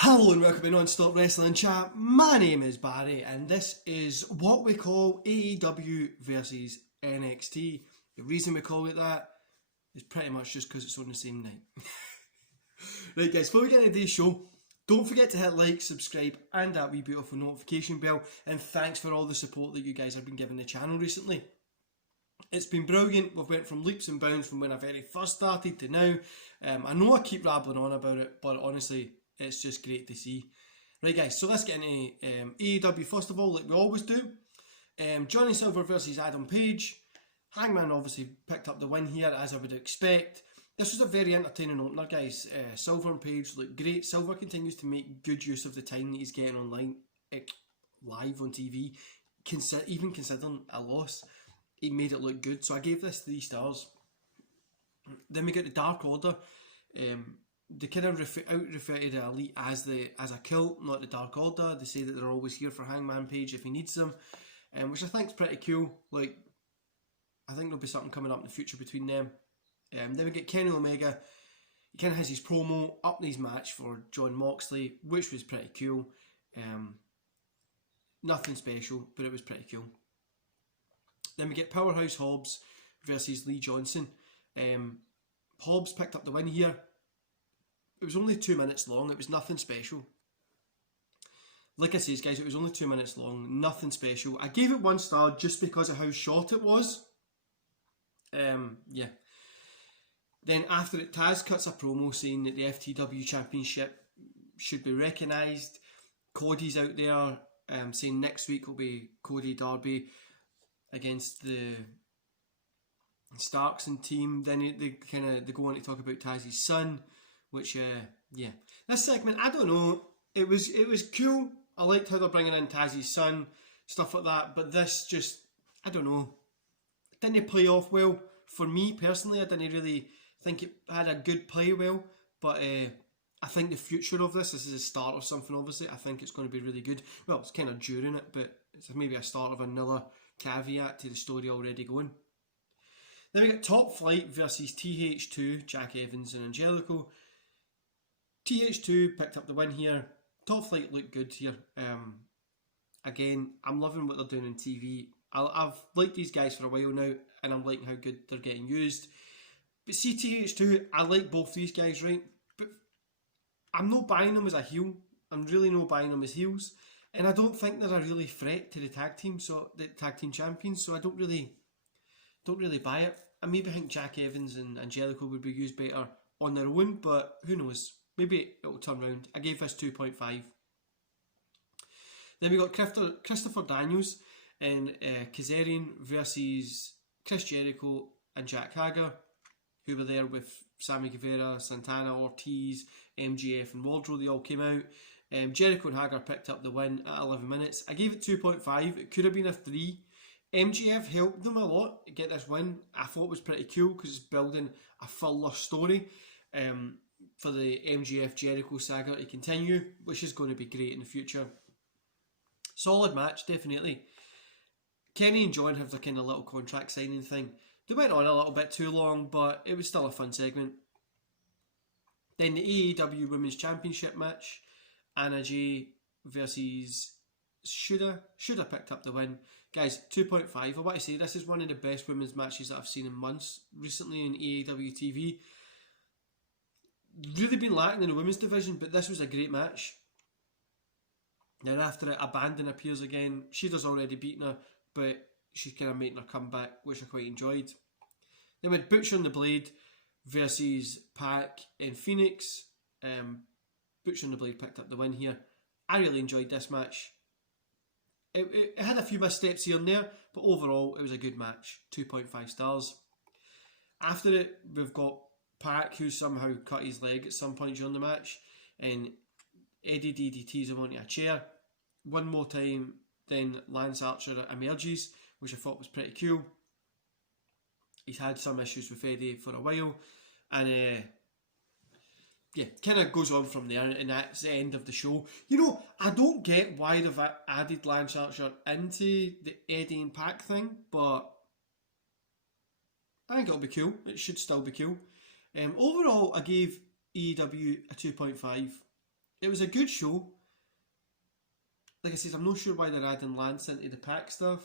Hello and welcome to Non-Stop Wrestling Chat. My name is Barry and this is what we call AEW versus NXT. The reason we call it that is pretty much just because it's on the same night. Right guys, before we get into today's show, don't forget to hit like, subscribe and that wee beautiful notification bell, and thanks for all the support that you guys have been giving the channel recently. It's been brilliant. We've went from leaps and bounds from when I very first started to now. I know I keep rambling on about it, but honestly, it's just great to see. Right guys, so let's get into AEW first of all, like we always do. Johnny Silver versus Adam Page. Hangman obviously picked up the win here, as I would expect. This was a very entertaining opener, guys. Silver and Page look great. Silver continues to make good use of the time that he's getting online, live on TV. Even considering a loss, he made it look good. So I gave this 3 stars. Then we get the Dark Order. They kind of refer to the Elite as a cult, not the Dark Order. They say that they're always here for Hangman Page if he needs them, which I think is pretty cool. Like, I think there'll be something coming up in the future between them. Then we get Kenny Omega. He kind of has his promo up in his match for Jon Moxley, which was pretty cool. Nothing special, but it was pretty cool. Then we get Powerhouse Hobbs versus Lee Johnson. Hobbs picked up the win here. It was only 2 minutes long. It was nothing special. Like I says, guys, it was only 2 minutes long. Nothing special. I gave it 1 star just because of how short it was. Yeah. Then after it, Taz cuts a promo saying that the FTW Championship should be recognised. Cody's out there saying next week will be Cody Darby against the Starks and team. Then they go on to talk about Taz's son, which yeah. This segment, I don't know. It was cool. I liked how they're bringing in Taz's son, stuff like that. But this just, I don't know. It didn't play off well for me personally. I didn't really think it had a good play well. But I think the future of this is a start of something. Obviously, I think it's going to be really good. Well, it's kind of during it, but it's maybe a start of another caveat to the story already going. Then we got Top Flight versus TH2, Jack Evans and Angelico. TH2 picked up the win here. Top Flight looked good here. Again, I'm loving what they're doing on TV. I've liked these guys for a while now, and I'm liking how good they're getting used. But see, TH2, I like both these guys, right? But I'm not buying them as a heel. I'm really not buying them as heels. And I don't think they're a really threat to the tag team, so the tag team champions. So I don't really buy it. I maybe think Jack Evans and Angelico would be used better on their own, but who knows? Maybe it'll turn around. I gave this 2.5. Then we got Christopher Daniels and Kazarian versus Chris Jericho and Jack Hager, who were there with Sammy Guevara, Santana, Ortiz, MJF and Wardlow. They all came out. Jericho and Hager picked up the win at 11 minutes. I gave it 2.5. It could have been a 3. MJF helped them a lot to get this win. I thought it was pretty cool because it's building a fuller story for the MJF Jericho saga to continue, which is going to be great in the future. Solid match, definitely. Kenny and John have their kind of little contract signing thing. They went on a little bit too long, but it was still a fun segment. Then the AEW Women's Championship match. Anna Jay versus Shoulda picked up the win. Guys, 2.5. I want to say this is one of the best women's matches that I've seen in months recently in AEW TV. Really been lacking in the women's division, but this was a great match. Then after it, Abandon appears again. Shida's already beaten her, but she's kind of making her comeback, which I quite enjoyed. Then we had Butcher and the Blade versus Pac and Phoenix. Butcher and the Blade picked up the win here. I really enjoyed this match. It had a few missteps here and there, but overall it was a good match. 2.5 stars. After it, we've got Pac, who somehow cut his leg at some point during the match, and Eddie DDTs him onto a chair. One more time, then Lance Archer emerges, which I thought was pretty cool. He's had some issues with Eddie for a while, and yeah, kind of goes on from there, and that's the end of the show. You know, I don't get why they've added Lance Archer into the Eddie and Pac thing, but I think it'll be cool. It should still be cool. Overall, I gave AEW a 2.5. It was a good show. Like I said, I'm not sure why they're adding Lance into the pack stuff.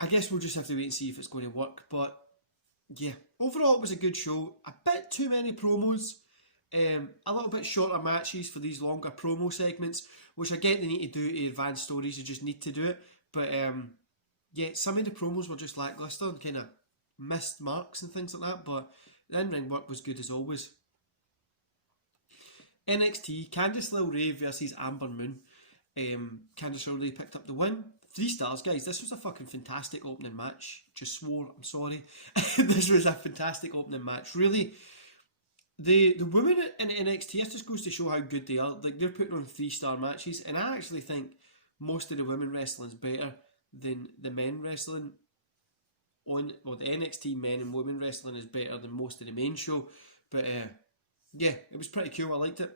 I guess we'll just have to wait and see if it's going to work. But yeah, overall it was a good show. A bit too many promos. A little bit shorter matches for these longer promo segments, which I get they need to do to advance stories. You just need to do it. But yeah, some of the promos were just lacklustre and kind of missed marks and things like that. But the in-ring work was good as always. NXT, Candice LeRae versus Amber Moon. Candice LeRae picked up the win. 3 stars, guys. This was a fucking fantastic opening match. Just swore, I'm sorry. This was a fantastic opening match. Really, the women in NXT, it just goes to show how good they are. Like, they're putting on 3-star matches, and I actually think most of the women wrestling is better than the men wrestling. The NXT men and women wrestling is better than most of the main show. But yeah, it was pretty cool. I liked it.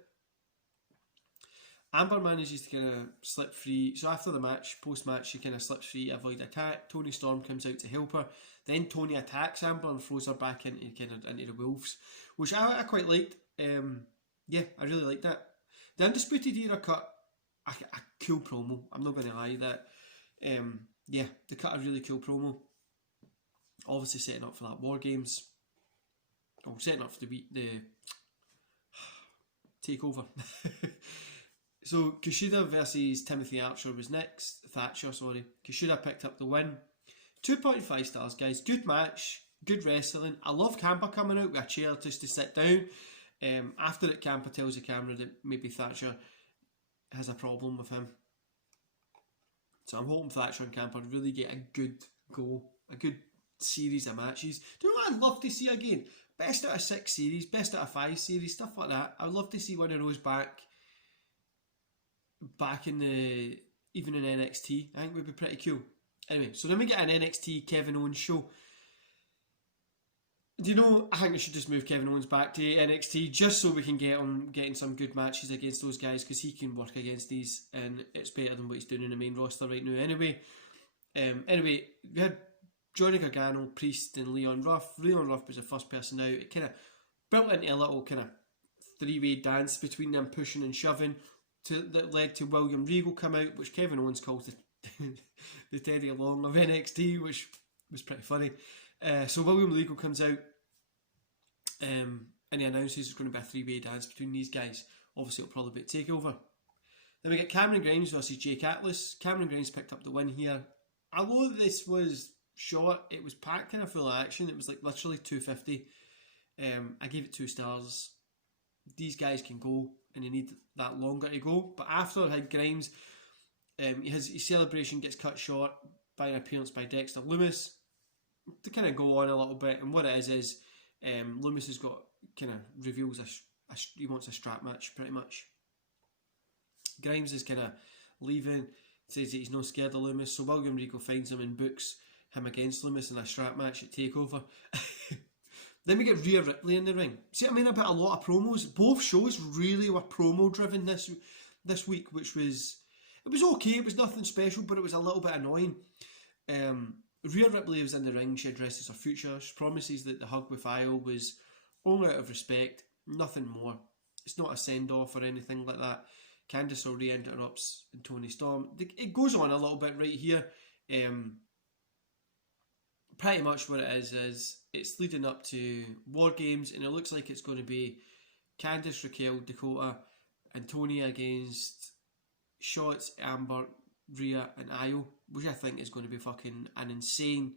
Amber manages to kind of slip free. So after the match, post-match, she kind of slips free to avoid attack. Toni Storm comes out to help her. Then Toni attacks Amber and throws her back into the Wolves, which I quite liked. Yeah, I really liked that. The Undisputed Era cut a cool promo. I'm not going to lie that. Yeah, they cut a really cool promo. Obviously setting up for that War Games. Setting up for the takeover. So Kushida versus Timothy Archer was next. Thatcher, sorry. Kushida picked up the win. 2.5 stars, guys. Good match. Good wrestling. I love Ciampa coming out with a chair just to sit down. After it, Ciampa tells the camera that maybe Thatcher has a problem with him. So I'm hoping Thatcher and Ciampa really get a good go. A good series of matches. Do you know what I'd love to see again? Best out of 6 series. Best out of 5 series. Stuff like that. I'd love to see one of those back in the, even in NXT. I think would be pretty cool. Anyway, so then we get an NXT Kevin Owens show. Do you know, I think we should just move Kevin Owens back to NXT just so we can get him getting some good matches against those guys, because he can work against these and it's better than what he's doing in the main roster right now anyway. Anyway, we had Johnny Gargano, Priest and Leon Ruff. Leon Ruff was the first person out. It kind of built into a little kind of 3-way dance between them, pushing and shoving, that led to William Regal come out, which Kevin Owens calls the Teddy Long of NXT, which was pretty funny. So William Regal comes out and he announces it's going to be a 3-way dance between these guys. Obviously it'll probably be a takeover. Then we get Cameron Grimes versus Jake Atlas. Cameron Grimes picked up the win here. Although this was short, it was packed kind of full of action. It was like literally 250. I gave it 2 stars. These guys can go and they need that longer to go. But after I had Grimes, his celebration gets cut short by an appearance by Dexter Lumis to kind of go on a little bit. And what it is Lumis has got, kind of reveals he wants a strap match pretty much. Grimes is kind of leaving, says that he's not scared of Lumis, so William Regal finds him and books him against Lumis in a strap match at TakeOver. Then we get Rhea Ripley in the ring. See what I mean about a lot of promos? Both shows really were promo driven this week, which was, it was okay, it was nothing special, but it was a little bit annoying. Rhea Ripley was in the ring, she addresses her future, she promises that the hug with Io was only out of respect, nothing more. It's not a send-off or anything like that. Candice LeRae interrupts and Toni Storm. It goes on a little bit right here. Pretty much what it is it's leading up to War Games, and it looks like it's going to be Candice, Raquel, Dakota and Toni against Shotzi, Amber, Rhea and Io, which I think is going to be fucking an insane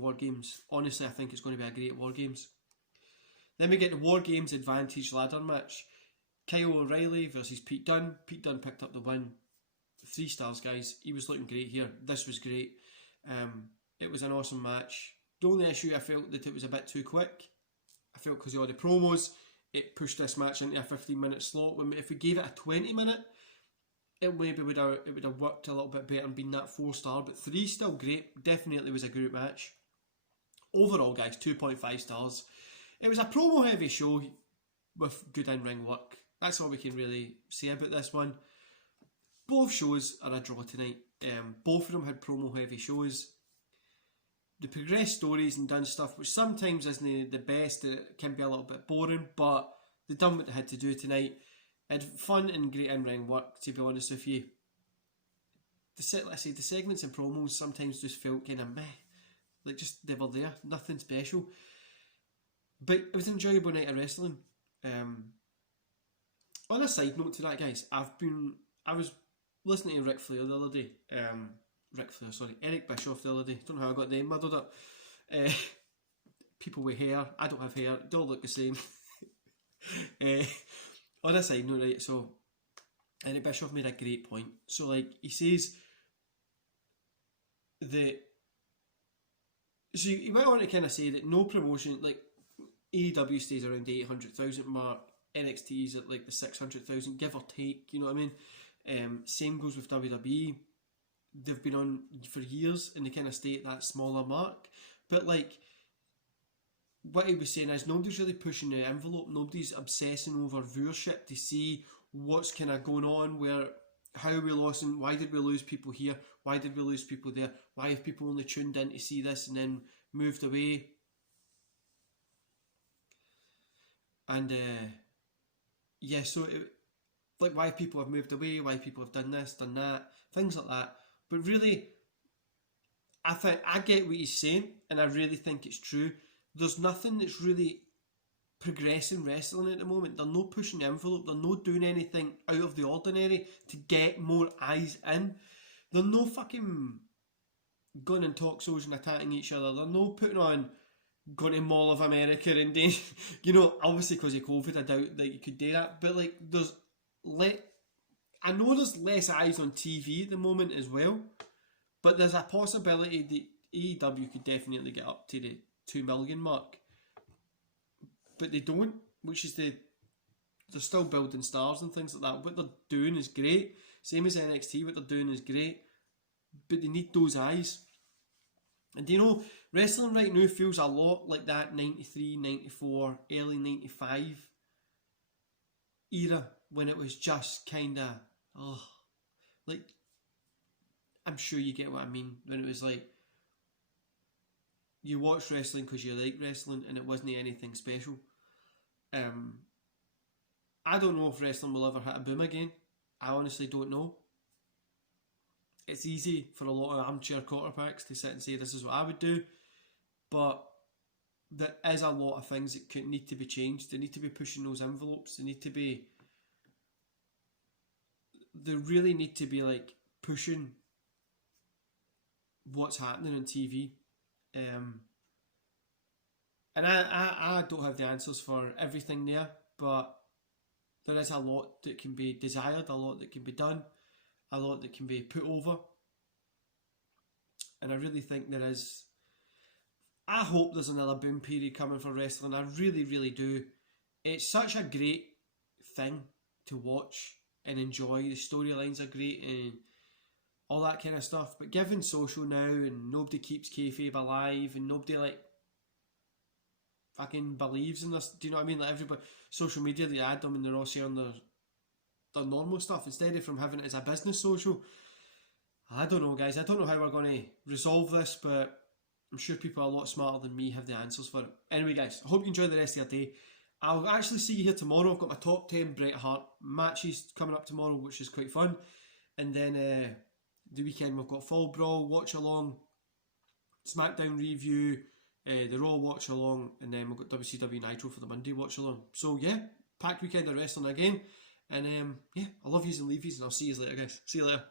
War Games. Honestly, I think it's going to be a great War Games. Then we get the War Games Advantage ladder match. Kyle O'Reilly versus Pete Dunne. Pete Dunne picked up the win. 3 stars, guys. He was looking great here. This was great. It was an awesome match. The only issue, I felt that it was a bit too quick. I felt because of all the promos, it pushed this match into a 15-minute slot. If we gave it a 20-minute, it maybe would have worked a little bit better and been that 4-star. But 3 still great. Definitely was a great match. Overall, guys, 2.5 stars. It was a promo-heavy show with good in-ring work. That's all we can really say about this one. Both shows are a draw tonight. Both of them had promo-heavy shows. progressed stories and done stuff which sometimes isn't the best. It can be a little bit boring, but they done what they had to do tonight. Had fun and great in-ring work, to be honest with you. The segments and promos sometimes just felt kind of meh. Like, just they were there, nothing special. But it was an enjoyable night of wrestling. On a side note to that, guys, I was listening to Eric Bischoff the other day. Don't know how I got the name muddled up. People with hair, I don't have hair, they all look the same. On a side note, right, so Eric Bischoff made a great point. So, like, he says that. So he went on to kind of say that no promotion, like AEW stays around the 800,000 mark, NXT is at like the 600,000, give or take, you know what I mean? Same goes with WWE. They've been on for years and they kind of stay at that smaller mark. But like, what he was saying is nobody's really pushing the envelope, nobody's obsessing over viewership to see what's kind of going on, how are we losing, why did we lose people here, why did we lose people there, why have people only tuned in to see this and then moved away. And like why people have moved away, why people have done this, done that, things like that. But really, I get what he's saying, and I really think it's true. There's nothing that's really progressing wrestling at the moment. They're not pushing the envelope. They're not doing anything out of the ordinary to get more eyes in. They're no fucking going in talk shows and attacking each other. They're no putting on going to Mall of America and doing, you know, obviously because of COVID, I doubt that you could do that. But like, I know there's less eyes on TV at the moment as well, but there's a possibility that AEW could definitely get up to the 2 million mark. But they don't, which is they're still building stars and things like that. What they're doing is great. Same as NXT, what they're doing is great. But they need those eyes. And you know, wrestling right now feels a lot like that 93, 94, early 95 era when it was just kind of, like, I'm sure you get what I mean. When it was like, you watch wrestling because you like wrestling and it wasn't anything special. I don't know if wrestling will ever hit a boom again. I honestly don't know. It's easy for a lot of armchair quarterbacks to sit and say this is what I would do, but there is a lot of things that could need to be changed. They need to be pushing those envelopes. They really need to be like pushing what's happening on TV. And I don't have the answers for everything there, but there is a lot that can be desired, a lot that can be done, a lot that can be put over. And I really think there is. I hope there's another boom period coming for wrestling. I really, really do. It's such a great thing to watch and enjoy. The storylines are great and all that kind of stuff. But given social now and nobody keeps kayfabe alive and nobody like fucking believes in this, do you know what I mean? Like everybody, social media, they add them and they're all sharing their normal stuff instead of from having it as a business social. I don't know, guys. I don't know how we're going to resolve this, but I'm sure people a lot smarter than me have the answers for it. Anyway, guys, I hope you enjoy the rest of your day. I'll actually see you here tomorrow. I've got my top 10 Bret Hart matches coming up tomorrow, which is quite fun. And then the weekend we've got Fall Brawl, Watch Along, SmackDown Review, the Raw Watch Along, and then we've got WCW Nitro for the Monday Watch Along. So yeah, packed weekend of wrestling again. And yeah, I love yous and leave yous, and I'll see you later, guys. See you later.